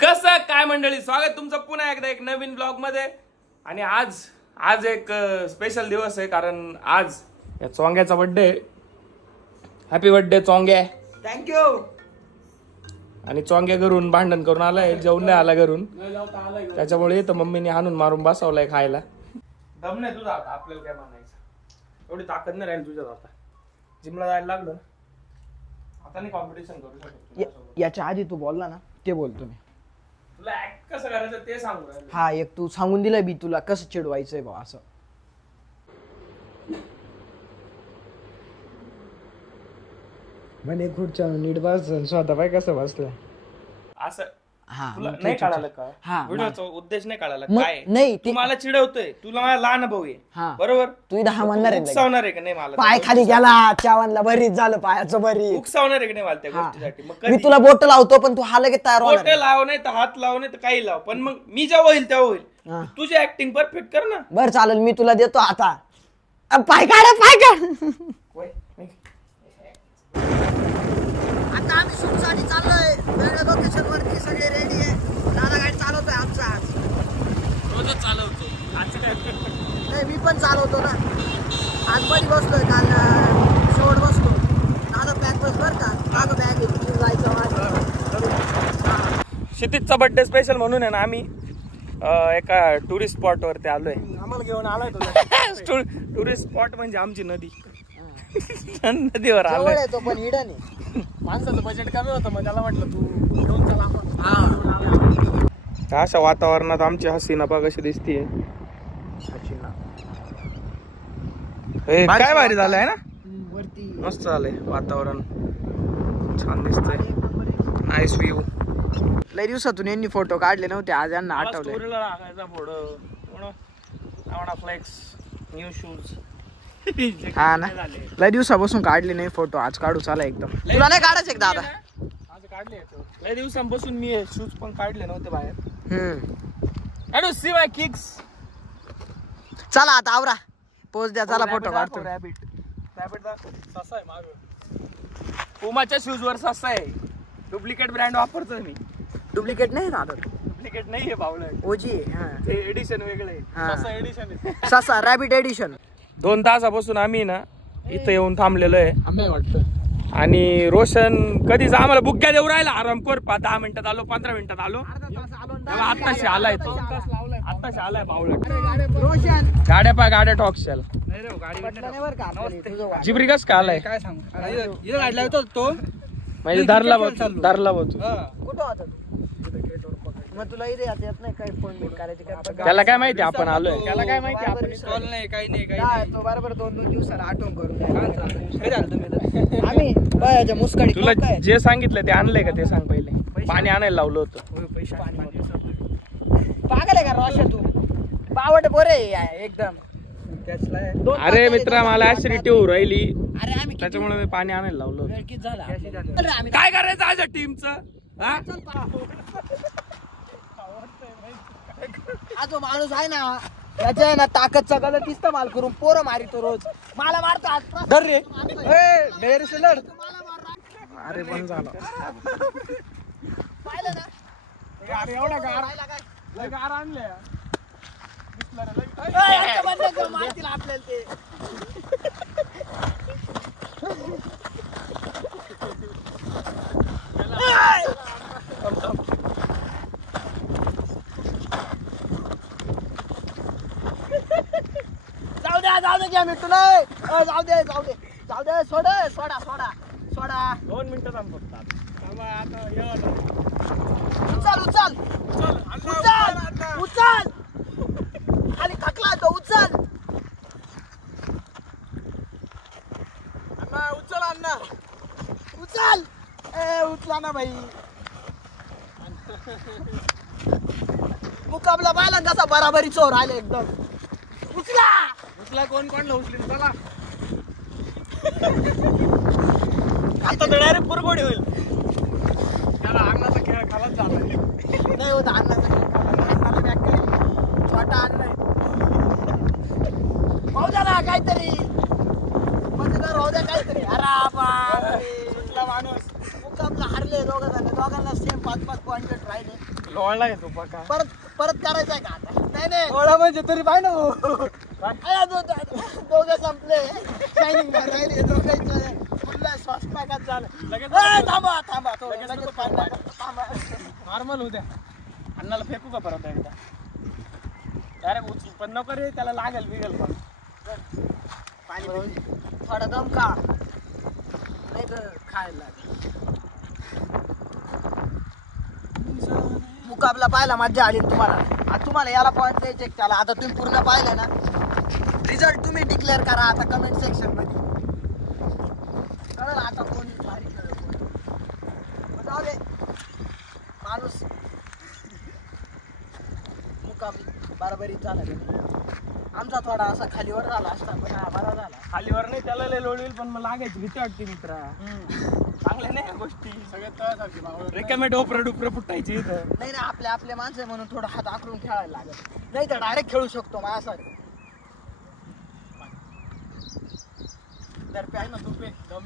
कसं काय मंडळी, स्वागत तुमचं पुन्हा एकदा एक नवीन ब्लॉग मध्ये। आणि आज एक स्पेशल दिवस आहे, कारण आज या चोंग्याचा birthday. Happy birthday Chongya. Thank you. आणि चोंग्या घरून भांडण करून आलाय, जेवण नाही आला घरून, त्याच्यामुळे तर मम्मीने हाणून मारून बसवलाय खायला। दम नाही तुझा आता, आपल्याला काय म्हणायचं, एवढी ताकद नाही राहील तुझ्यात आता। जिमला जायला लागलो आता, नाही कॉम्पिटिशन करू शकतो। याच्या आधी तू बोलला ना, ते बोलतो मी। तुला ऍक्ट कसं करायचं ते सांगू राहिलो। हा, एक तू सांगून दिलं बी तुला कसं चिडवायचंय बा असं। म्हणे खुर्च्या नीट बस, स्वतः बाय कसं बसलं असं। हा, तुला नाही कळालं का? हा, व्हिडिओचा उद्देश नाही कळाला मग काय? नाही, ते- तू मला चिडवतोय, तुला माझा लहान भाऊ आहे हा. बरोबर। तू इथं हा म्हणणार आहे उकसावणार आहे का नाही मला? पाय खाली गेला चावनला, बरीच झालं पायाचं बरी। उकसावणार आहे का नाही मला त्या गोष्टीसाठी? मग मी तुला बोट लावतो पण तू हा लगेच तयार होणार बोटे लाव, नाही तर हात लाव, नाही तर काही लाव, पण मग मी जेव्हा होईल तेव्हा होईल। हा. तुझी ऍक्टिंग परफेक्ट कर ना। बर चालेल, मी तुला देतो आता। पाय काढ, पाय काढ। आता आम्ही सुखसाठी चाललोय वेगळ्या लोकेशन वरती, सगळे रेडी आहे। दादा गाडी चालवतोय आमचा आज। रोजच चालवतो, नाही मी पण चालवतो ना, आज बरी बसलोय, काल शेवट बसलो। दादा बॅग बस बर का, दादा बॅग जायचं माझं। क्षितिजचा बर्थडे स्पेशल म्हणून आहे ना, आम्ही एका टुरिस्ट स्पॉट वरती आलोय। आम्हाला घेऊन आलाय तुला। टुरिस्ट स्पॉट म्हणजे आमची नदी। नदीवर आलोय। तो पण हिडन आहे, माणसाचं बजेट कमी होतं, मग त्याला म्हटलं तू घेऊन चला आपण। अशा वातावरणात आमची हसीना बघ कशी दिसतीये। काय भारी झालंय ना, वरती मस्त झालंय वातावरण, छान दिसतंय, नाईस व्ह्यू। लय दिवसातून यांनी फोटो काढले नव्हते, आज यांना आठवले। Flex new shoes. हा ना, लय दिवसापासून काढले नाही फोटो, आज काढू चला एकदम। तुला नाही काढायचं एक दादा? आज काढले, लय दिवसांपासून मी शूज पण काढले नव्हते बाहेर। अरे सी माय किक्स। चला आता आवरा, पोच द्या, चला फोटो काढतो। रॅबिट ससा आहे माग, पुमाच्या शूज वर ससा आहे। डुप्लिकेट ब्रँड वापरतोय मी। डुप्लिकेट नाही दादा, डुप्लिकेट नाहीये बावलं, ओजी आहे। ते एडिशन वेगळे आहे, ससा एडिशन आहे। ससा रॅबिट एडिशन। 2 तासापासून आम्ही ना इथं येऊन थांबलेलो आहे, आंबे वाटतं। आणि रोशन कधीच आम्हाला बुक्क्या देऊ राहिला आरामखोर। 10 मिनिटात आलो, 15 मिनिटात आलो, आत्ताशी आलाय तो, आत्ताशी आलाय बावलट। रोशन गाड्या टॉक्सला जिबरी कस का आलाय काय सांगू तो, म्हणजे धरला बघतो। कुठं होता तू? मग तुला इथे येत नाही काय फोन बिन करायची काय? त्याला काय माहिती आपण आलोय, त्याला काय माहिती आपण नाही, काही नाही। तो बरोबर 2-2 दिवसाला आठवण करून आम्ही बायाच्या मुस्काडी। तुला जे सांगितलं ते आणलंय का ते सांग पहिले। पाणी आणायला लावलं होतं। पागल आहे का रोशन तू? बावट बोरे एकदम। अरे मित्रा, मला ऍसिडिटी होऊ राहिली, अरे आम्ही त्याच्यामुळे मी पाणी आणायला लावलं होतं। किती झाला? काय करायचं आज टीमचं? हा जो माणूस आहे ना, त्याच्या आहे ना ताकदचा गलत दिसतं माल करून, पोरं मारितो रोज, मला मारतो आज। धर रे, लढ। अरे पण झालं पाहिलं ना, एवढा गार आणले मारतील आपल्याला ते। जाऊ दे घ्या, मिठू नाही, जाऊ दे, सोडा। 2 मिनिटं थांब फक्त। उचल खाली थकला तो, उचल अण्णा, उचल। उचला ना भाई, मुकाबला पाहिला कसा बराबरी चोर आले एकदम। उचला कोण उचलीन चला। आता तर डायरेक्ट पुरबोडी होईल, त्याला अन्नाचा खेळ खालाच झालाय। नाही होता अन्नाचा खेळ, छोटा अन्न आहे। भाऊ द्या ना काहीतरी, मजेदार भाऊ द्या काहीतरी। अरे माणूस मुकाबला हारले दोघांना सेम 5-5 पॉइंट राहिले। गवळला येतो पका. परत करायचंय का आता? नाही गवळा म्हणजे तरी पाहिजे दोघं संपले. शायनिंग राहिले दोघांचं श्वास पॅकात झालं. लगेच थांबा लगेच थांबा. नॉर्मल होत्या. अन्नाला फेकू का परत एकदा? डायरेक्ट उचलू पण नको रे, त्याला लागेल बिगल पण. पाणी थोडा दम का नाही तर खायला मुकाबला पाहायला मजा आली तुम्हाला. आता तुम्हाला याला पॉईंट द्यायचे त्याला. आता तुम्ही पूर्ण पाहिलं ना, रिझल्ट तुम्ही डिक्लेअर करा आता कमेंट सेक्शन मध्ये. कळलं आता कोण भारी कळलं. जाऊ दे माणूस मुकाबला बराबरीत झाला. आमचा थोडा असा खालीवर झाला असता पण हा बरा झाला. खालीवर नाही त्याला लय लोळवेल पण मला लागायची भीती वाटते मित्रा. चांगल्या नाही गोष्टी सगळ्यात रिकामे डोपर डुपर फुटायचे इथं. नाही ना आपल्या माणसं म्हणून थोडं हात आखडून खेळायला लागत. नाही तर डायरेक्ट खेळू शकतो माझ्यासाठी.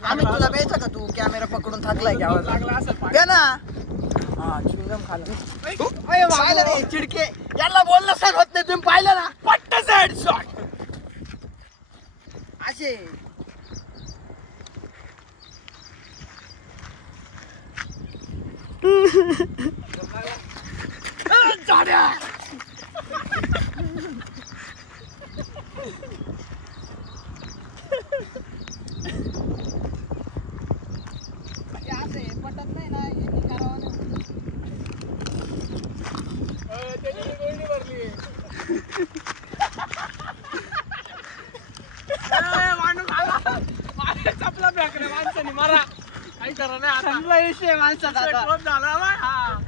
आम्ही तुला प्यायचं का? तू कॅमेरा पकडून थकलाय घ्यावा लागला असेल प्या ना. हा चिंगम खाल्लं पाहिलं नाही चिडके. याला बोलणं सर होत नाही. तुम्ही पाहिलं ना पट्ट साइड शॉट असे. जाड्या पटत नाही ना हे करावं. चपला फेकणे माणसाने मारा काही करा नाही आता. चांगला विषय माणसाचा झाला हा.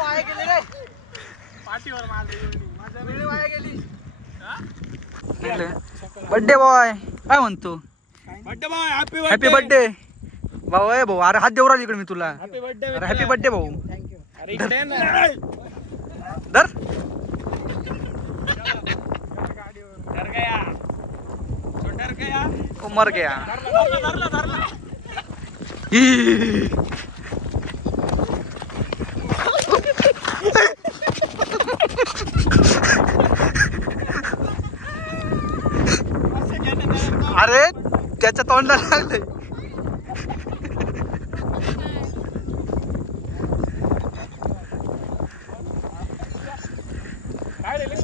वाया गेली रे. पाठीवर मारली माझ्या वेळ वाया गेली. बर्थडे बॉय काय म्हणतो? Birthday boy happy happy birthday भाऊ. आहे भाऊ. अरे हात देऊ राहिला इकडे मी तुला. Happy birthday. अरे हॅपी बर्थडे भाऊ. थँक्यू. अरे इकडे ये ना. धर डर गया तो डर गया. ओ मर गया. धरला ई. अरे त्याच्या तोंडाला लागलंय.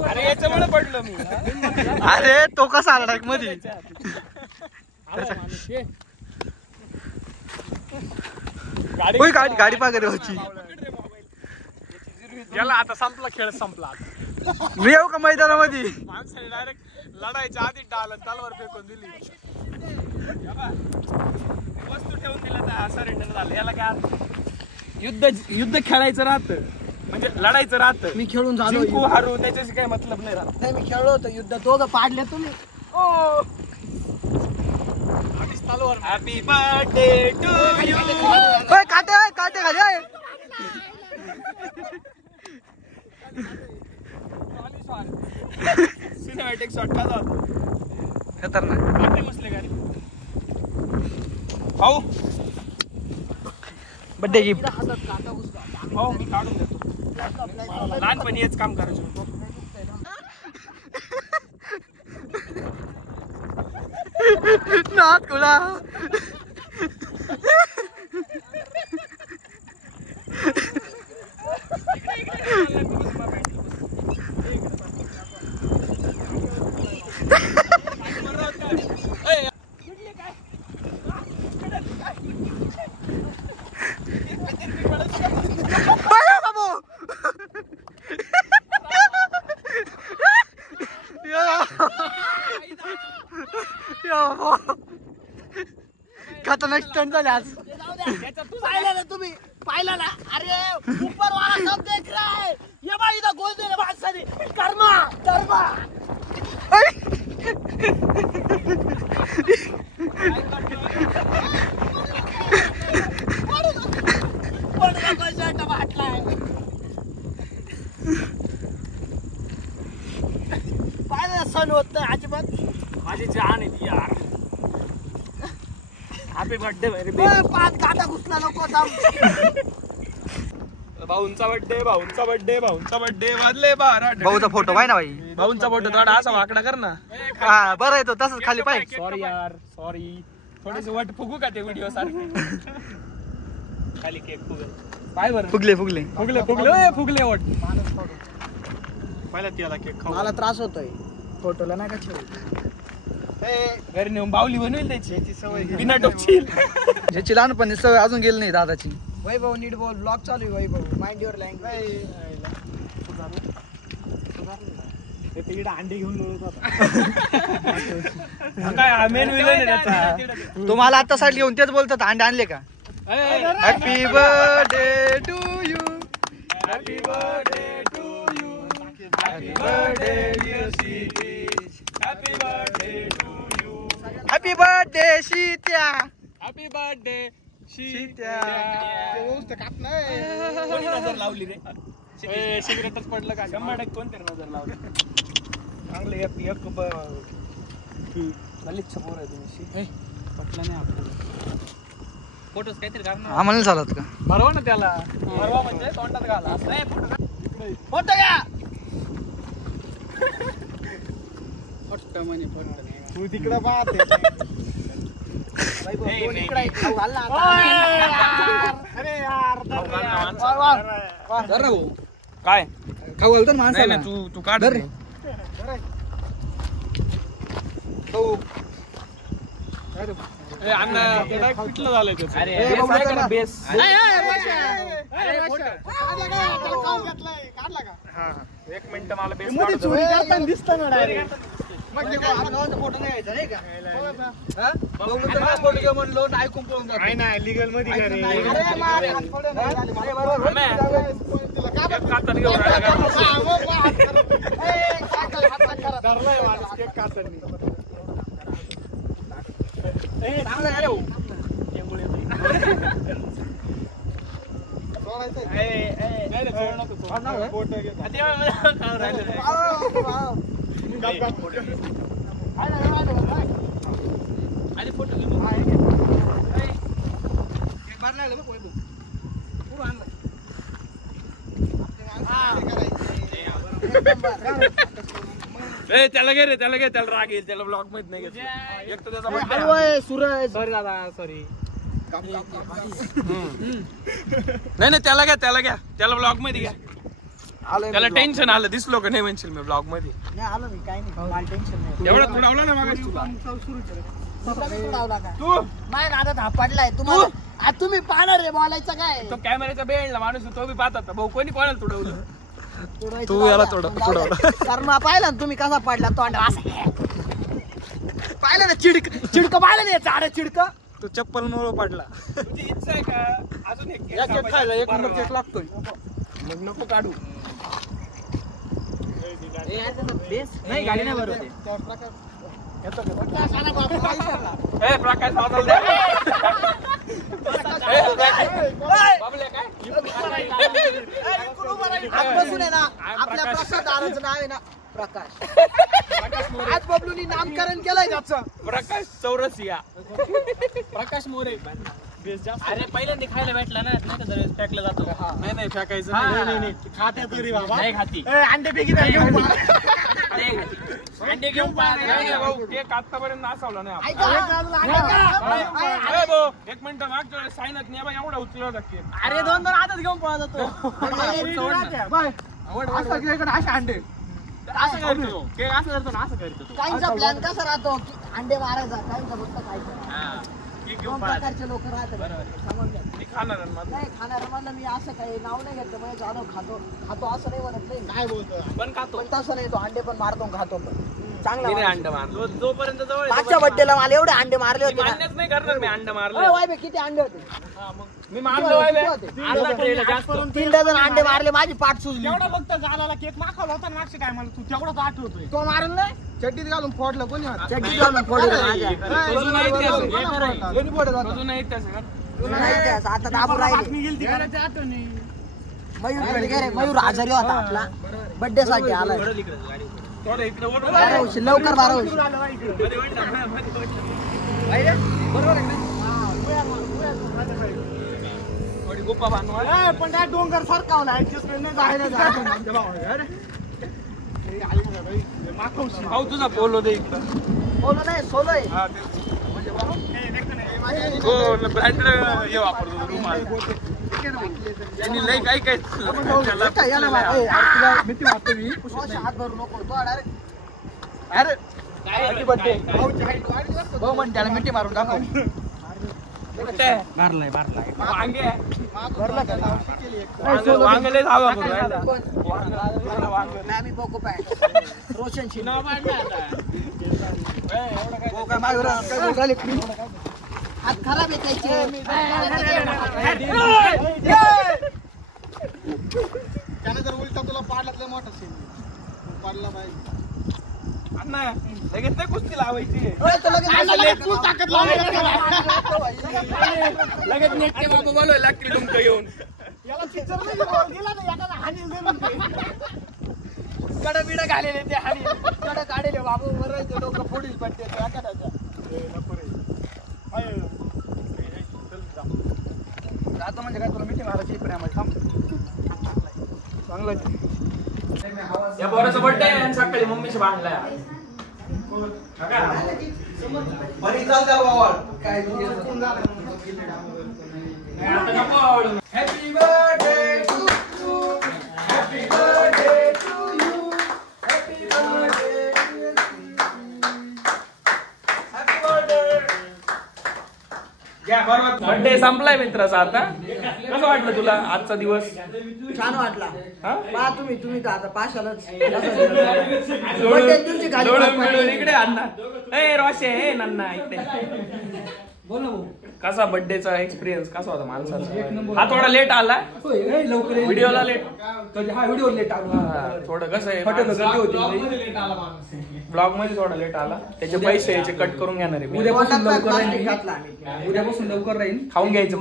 अरे याच्यामुळे पडलो मी. अरे तो कसा आला डायरेक्ट मध्ये? ओय गाडी पागरे व्हायची. गेला आता संपला खेळ संपला. मी येऊ का मैदानामध्ये? माणसाने डायरेक्ट लढायच्या आधी डाल तलवार फेकून दिली. वस्तू ठेवून दिला तर सरेंडर झालं. याला काय युद्ध खेळायचं राहतं म्हणजे लढायचं राहतं. मी खेळून झालो. जिंकू हारू त्याच्याशी काही मतलब नाही राहत. नाही मी खेळलो होतो युद्ध. दोघं पाडले तुम्ही. Happy birthday to you. काटे खाली आहे. सिनेमॅटिक शॉट का जातो खतरनाक. काटे मसले गाडी भाऊ. Birthday gift. हातात काटा घुसला. भाऊ मी काढून देतो. लहानपणी हेच काम करायचं. नाथ कुळा. खतरनाक स्टंट झाले आज. पाहिलं ना तुम्ही? पाहिलं ना? अरे ऊपर वाला सब देख रहा है. ये बाई इथं गोल दिले माणसाने. कर्मा कर्मा. पाहिलं सण होत नाही अजिबात. माझी जान आहे ती यार. हॅपी बर्थडे रे. 5 काटा घुसला नको. भाऊंचा बर्थडे वाजले 12. भाऊचा फोटो पाय ना भाई. भाऊंचा फोटो थोडा असा वाकडा कर ना. हा बरं आहे तो तसंच खाली पाय. सॉरी यार सॉरी. थोडेसे वट फुगू का ते व्हिडिओ सारखे. खाली केक फुगल. पाय बरं. फुगले फुगले वट. पहिला त्याला केक खाऊ. मला त्रास होतोय फोटोला नाही का ठेवू. घरी नेऊन बावली बनवेल त्याची सवय बिना टोपची. ज्याची लहानपणी सवय अजून गेली नाही दादाची. वैभव नीट बोल ब्लॉग चालू आहे वैभव माइंड युअर लँग्वेज. अंडे घेऊन काय मेन विलन त्याचा. तुम्हाला आता साईड घेऊन तेच बोलतात अंडे आणले का. Happy birthday to you. Happy birthday to you. Happy birthday dear सीटी. Happy birthday to you. Happy birthday Shitya. Happy birthday Shitya. कोणी नजर लावली रे. सिगरेटच पडलं का 100% कोणतरी नजर लावली. चांगले एक ललित पोर आहे तुम्ही. पटलं नाही आपल्याला. फोटोच काहीतरी करणार. आम्हाला चालत का. भरवा ना त्याला. भरवा म्हणजे तोंडात घाला. असं नाही फोटो घ्या. तू तिकडे पाहते काय खाऊ घालतो ना नाही माणसाला. नाही, तू काढ रे. अण्णा पिटलं झालंय त्याचं. बेस एक मिनिट मला बेस फोटो नाही घ्यायचा नाही का. फोटो घे म्हणलो नाही ऐकून पळून जातो. नाही लिगल मध्ये त्याला घे रे त्याला राग येईल. त्याला ब्लॉग मध्ये नाही घेतलं. एक तर त्याचा birthday. सूरज सॉरी दादा सॉरी. नाही त्याला घ्या त्याला ब्लॉग मध्ये घ्या. त्याला टेन्शन आलं दिसलो का नाही म्हणशील मी ब्लॉग मध्ये. नाही आलो मी काही नाही मला टेन्शन नाही. एवढं तुडवलं ना मागाशी तुला. तू माझ्या नादात हा पडलाय तुम्हाला. आज तुम्ही पाहणार रे बोलायचं काय. तो कॅमेऱ्याचा बेंडला माणूस तो बी पाहत होता. भाऊ कोणी कोणाला तुडवलं. तू याला तुडवलं. कर्मा पाहिला ना तुम्ही कसा पडला तोंड असं पाहिलं ना चिडक पाहिलं ना झाड चिडक. तू चप्पल मुळे पडला. तुझी इच्छा आहे का अजून एक केक खायला 1 नंबर केक लागतोय. मग नको काढू. नाही गाडी नाही बरोबर. प्रकाश आजपासून आहे ना आपल्या प्रसाद दाराचं नाव आहे ना प्रकाश. आज बबलूनी नामकरण केलंय त्याचं. प्रकाश चौरसिया. प्रकाश मोरे. अरे पहिल्यांदा खायला भेटला ना नाही तर फेकला जातो. नाही फेकायचं नाही. खाते तरी बाबा नाही खाती. अंडे फेकी अंडे घेऊन भाऊ केक आतापर्यंत नासावला नाही. एक मिनिट मागच्या वेळेस साईनात नाही बा एवढा उचलला होता केक. अरे 2 हातात घेऊन पळत होतो. असे अंडे असं करतो केक असं करतो ना असं करतो. काहींचा प्लॅन कसा राहतो की अंडे मारायचा काहींचा फक्त खायचं. दोन प्रकारचे लोक राहतात समजलं. मी खाणार नाही खाणार म्हणलं मी असं काही नाव नाही घेतलं म्हणजे जाणव खातो असं नाही म्हणत नाही. काय बोलतो पण खातो पण तसं नाही. तो अंडे पण मारतो खातो पण चांगला. अंड मारतो जोपर्यंत जवळ मागच्या बड्डेला मला एवढे अंडे मारले होते ना. मान्यच नाही करणार मी अंड मारलं. वायबे किती अंडे होते. मी मारलं 3 डझन अंडे मारले. माझी पाठ सुजली. एवढा फक्त गालाला केक माखवला होता मागच्या टायमाला. तू तेवढाच आठवतोय. तो मारल नाही. चड्डीत घालून फोडलं कोणी. चड्डी घालून फोडलं आता दाबू राहिले. मयूर आजारी होता आपला बर्थडे साठी आलाय. लवकर 12 गोपा बांधवा. पण त्या डोंगर सरकावला ऍडजस्टमेंट नाही जायला भाऊ तुझा पोलो दे इकडं. बोलो नाही सोलो आहे. हो ब्रँड हे वापरतो रुमाल. त्यांनी लय काय काय भीती वाटते मी हात भरू नको तो डायरेक्ट. अरे भाऊ म्हण त्याला मिठी मारून दाखव. मारलाय वांगे सोलो. वांगले धावा करू मॅमी पोको पॅन्ट रोशनची हात खराब आहे त्याचे. त्याने जर उलटा तुला पाडला मोठा सीन पाडला पाहिजे. लगेच नाही कुस्ती लावायची. लगेच नेटके बाबा बोलवाय लागतील तुमचं येऊन. कडं बिडं घालेले ते हानी कडं काढेले बाबू वरायचे डोकं फोडील पडते आता म्हणजे काय तुला मिठी मारायची प्रेमाची थांब. चांगलं या पोराचा बर्थडे आहे सकाळी मम्मीशी बांधलाय. बरी चालते बाबा काय happy birthday to you. Happy birthday to you. Happy birthday happy birthday. घ्या बरोबर. बर्थडे संपलाय मित्राचा आता. कसं वाटलं तुला आजचा दिवस? छान वाटला. हा? पहा तुम्ही तर आता पाशालच लोळून मिळून इकडे अण्णा. ए रोशे हे नन्ना इकडे. कसा बर्थडेचा एक्सपिरियन्स कसा होता माणसाचा? हा थोडा लेट आला व्हिडिओला लेट. हा व्हिडिओ लेट आला. थोडं कसं आहे ब्लॉग मध्ये थोडा लेट आला. त्याचे पैसे याचे कट करून घेणार आहे. उद्यापासून लवकर राहील. घातला आम्ही. उद्यापासून लवकर राहील. खाऊन घ्यायचं.